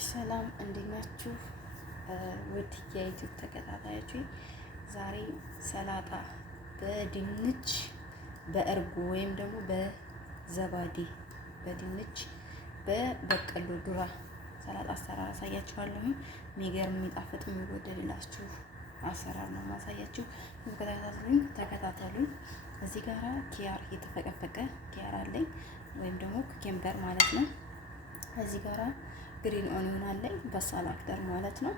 ሰላም እንዴት ናችሁ? ውድ የዩቲዩብ ተከታታዮች ዛሬ ሰላጣ በድንች በእርጎ ወይም ደግሞ በዘባዴ በድንች በበቀሎ ዱራ ሰላጣ አሰራር አሳያችኋለሁ። የሚገርም የሚጣፍጥ የሚወደድላችሁ አሰራር ነው ማሳያችሁ። ተከታተሉኝ። እዚህ ጋራ ኪያር የተፈቀፈቀ ኪያር አለኝ ወይም ደግሞ ኩኬምበር ማለት ነው። እዚህ ጋራ ግሪን ኦኒዮን አለኝ በሳል አክተር ማለት ነው።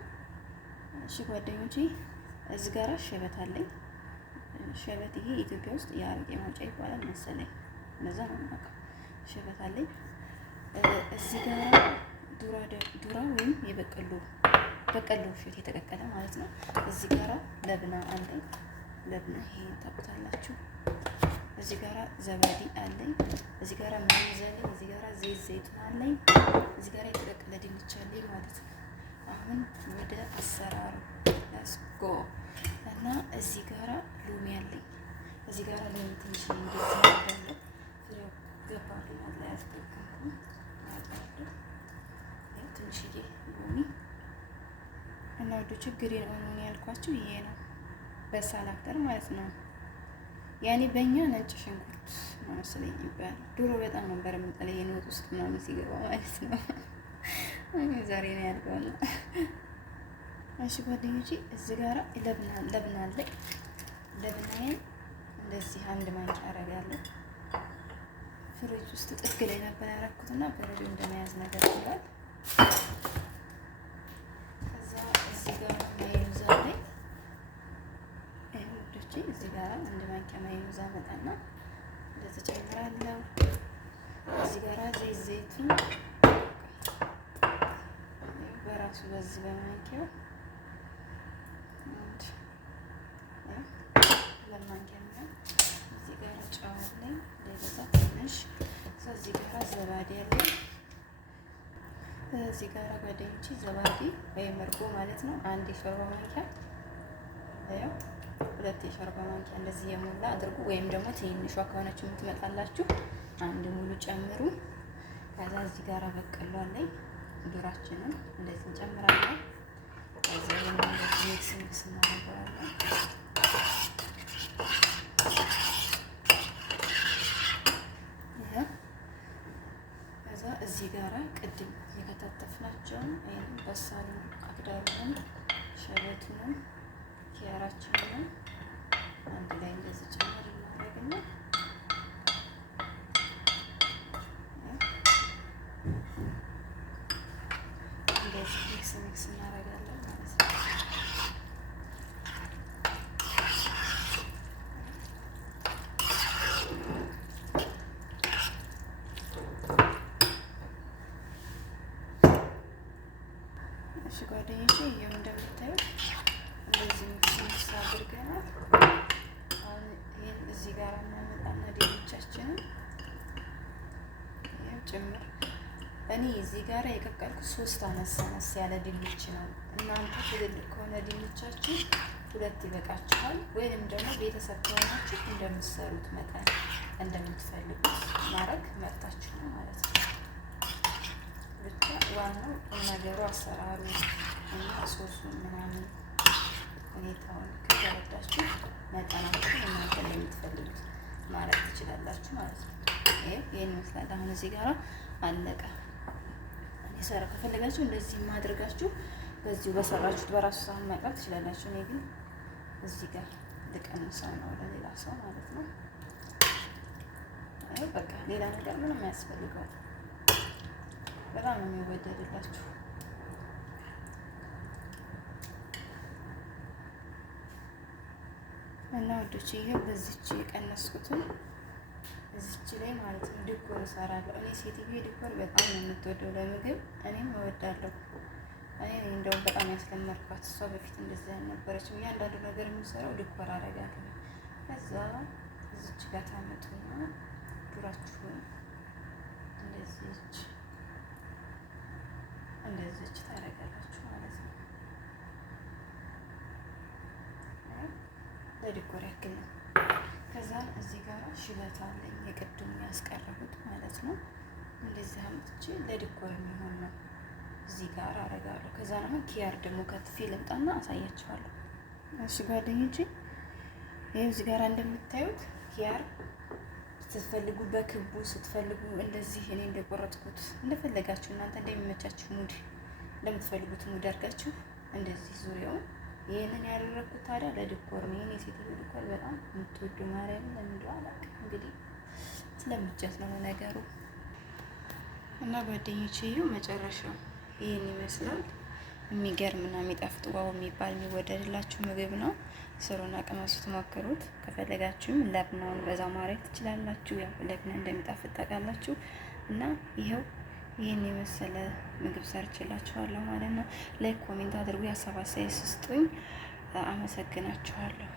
እሺ ጓደኞቼ እዚህ ጋራ ሸበት አለኝ። ሸበት ይሄ ኢትዮጵያ ውስጥ የአረቄ ማውጫ ይባላል መሰለኝ፣ እንደዛ ነው የማውቀው። ሸበት አለኝ። እዚህ ጋራ ዱራ ወይም በቀሎ እሸት የተቀቀለ ማለት ነው። እዚህ ጋራ ለብና አለኝ። ለብና ይሄ ታውቁታላችሁ። እዚህ ጋራ ዘባዲ አለኝ። እዚህ ጋራ ማይዝ አለኝ። እዚህ ጋራ ዘይቱን አለኝ። እዚህ ጋራ የተቀቀለ ድንች አለኝ ማለት ነው። አሁን ወደ አሰራሩ ሌትስ ጎ እና እዚህ ጋራ ሎሚ አለኝ። እዚህ ጋራ ሎሚ ትንሽ እንደዚህ አደረገው ፍሬው ገባሉ ማለት ያስፈልጋል። ትንሽዬ ሎሚ እና ወደ ችግሬን ኦኒዮን ያልኳችሁ ይሄ ነው፣ በሳል አክተር ማለት ነው። ያኔ በእኛ ነጭ ሽንኩርት ነው መሰለኝ ይባላል። ድሮ በጣም ነበር የምጠላው የወጥ ውስጥ ምናምን ሲገባ ማለት ነው። ዛሬ ነው ያልከውና እሺ ጓደኞቼ እዚህ ጋራ ለብና አለኝ። ለብናዬን እንደዚህ አንድ ማንኪያ አደርጋለሁ። ፍሪጅ ውስጥ ጥግ ላይ ነበር ያደረኩትና በረዶ እንደመያዝ ነገር ይላል። ከዛ እዚህ ጋራ ማይኑዝ አለኝ። እዚህ ጋራ አንድ ማንኪያ ማይኑዝ አመጣና እንደዚህ ጨምራለሁ። እዚህ ጋራ ዘይቱን በራሱ በዚህ በማንኪያው ለማንኪያ ነው። እዚህ ጋራ ጨው አለኝ ለዛ ትንሽ። እዚህ ጋራ ዘባዴ አለኝ። እዚህ ጋራ ጓደኞቼ ዘባዴ ወይም እርጎ ማለት ነው አንድ የሾርባ ማንኪያ ያው 2 የሾርባ ማንኪያ እንደዚህ የሞላ አድርጉ። ወይም ደግሞ ትንሿ ከሆነች የምትመጣላችሁ አንድ ሙሉ ጨምሩ። ከዛ እዚህ ጋራ በቀሎ አለኝ። ዱራችንን እንደዚህ እንጨምራለን። ከዛ እንደዚህ ሚክስ እናደርጋለን። ከዛ እዚህ ጋራ ቅድም የከታተፍናቸውን በሳሉን አክዳሩን ሸበቱንም ኪያራችንን አንድ ላይ እንደዚህ ጨምር እናደርግና እንደዚህ ሚክስ እናደርጋለን ማለት ነው። እሺ ጓደኞቼ ይሄው እንደምታዩት እንደዚህ ሚክስ አድርገናል። አሁን ይሄን እዚህ ጋር እናመጣና ድንቻችንን ይሄው ጭምር። እኔ እዚህ ጋር የቀቀልኩት 3 አነስ ያለ ድንች ነው። እናንተ ትልልቅ ከሆነ ድንቻችሁ 2 ይበቃችኋል። ወይንም ደግሞ ቤተሰብ ከሆናችሁ እንደምትሰሩት መጠን እንደምትፈልጉት ማድረግ መርጣችሁ ነው ማለት ነው። ብቻ ዋናው ነገሩ አሰራሩ እና ሶሱን ምናምን ሁኔታውን ከተረዳችሁ መጠናችሁ እናንተ እንደምትፈልጉት ማድረግ ትችላላችሁ ማለት ነው። ይሄን ይመስላል። አሁን እዚህ ጋራ አለቀ። ሰራ ከፈለጋችሁ እንደዚህ ማድረጋችሁ በዚሁ በሰራችሁት በራሱ ሳህን ማቅረብ ትችላላችሁ። እኔ ግን እዚህ ጋር ልቀንሰው ነው ለሌላ ሰው ማለት ነው። በቃ ሌላ ነገር ምንም አያስፈልገው። በጣም ነው የሚወደድላችሁ። እና ወዶች ይሄው በዚች የቀነስኩትን እዚች ላይ ማለት ነው ዲኮር እሰራለሁ። እኔ ሴትዬ ዲኮር በጣም ነው የምትወደው ለምግብ፣ እኔም እወዳለሁ። እኔ እንደውም በጣም ያስለመድኳት፣ እሷ በፊት እንደዛ አልነበረችም። እያንዳንዱ ነገር የምሰራው ዲኮር አደርጋለሁ። ከዛ እዚች ጋር ታመጡና ዱራችሁን እንደዚች ታደርጋላችሁ ማለት ነው። ለዲኮር ያክል ነው። ከዛ እዚህ ጋር ሽበት አለኝ የቅድሙ ያስቀረቡት ማለት ነው። እንደዚህ አምጥቼ ለዲኮር የሚሆን ነው እዚህ ጋር አረጋለሁ። ከዛ አሁን ኪያር ደግሞ ከትፌ ልምጣና አሳያችኋለሁ። እሺ ጓደኞቼ ይሄው እዚህ ጋር እንደምታዩት ኪያር ስትፈልጉ በክቡ ስትፈልጉ እንደዚህ እኔ እንደቆረጥኩት እንደፈለጋችሁ እናንተ እንደሚመቻችሁ ሙድ እንደምትፈልጉት ሙድ አድርጋችሁ እንደዚህ ዙሪያውን ይሄንን ያደረኩት ታዲያ ለዲኮር ነው። የኔ ሴትዮ ዲኮር በጣም የምትወዱ ማርያም ለምንድነው አላውቅም። እንግዲህ ስለምጨት ነው ነገሩ። እና ጓደኞቼ ይኸው መጨረሻው ይሄን ይመስላል። የሚገርምና የሚጣፍጥ ዋው የሚባል የሚወደድላችሁ ምግብ ነው። ስሩና ቅመሱት፣ ሞክሩት። ከፈለጋችሁም ለብናውን በዛ ማድረግ ትችላላችሁ። ያው ለብና እንደሚጣፍጥ ታውቃላችሁ። እና ይኸው ይህን የመሰለ ምግብ ሰርችላችኋለሁ ማለት ነው። ላይክ ኮሜንት አድርጉ፣ ሀሳብ አስተያየት ስጡኝ። አመሰግናችኋለሁ።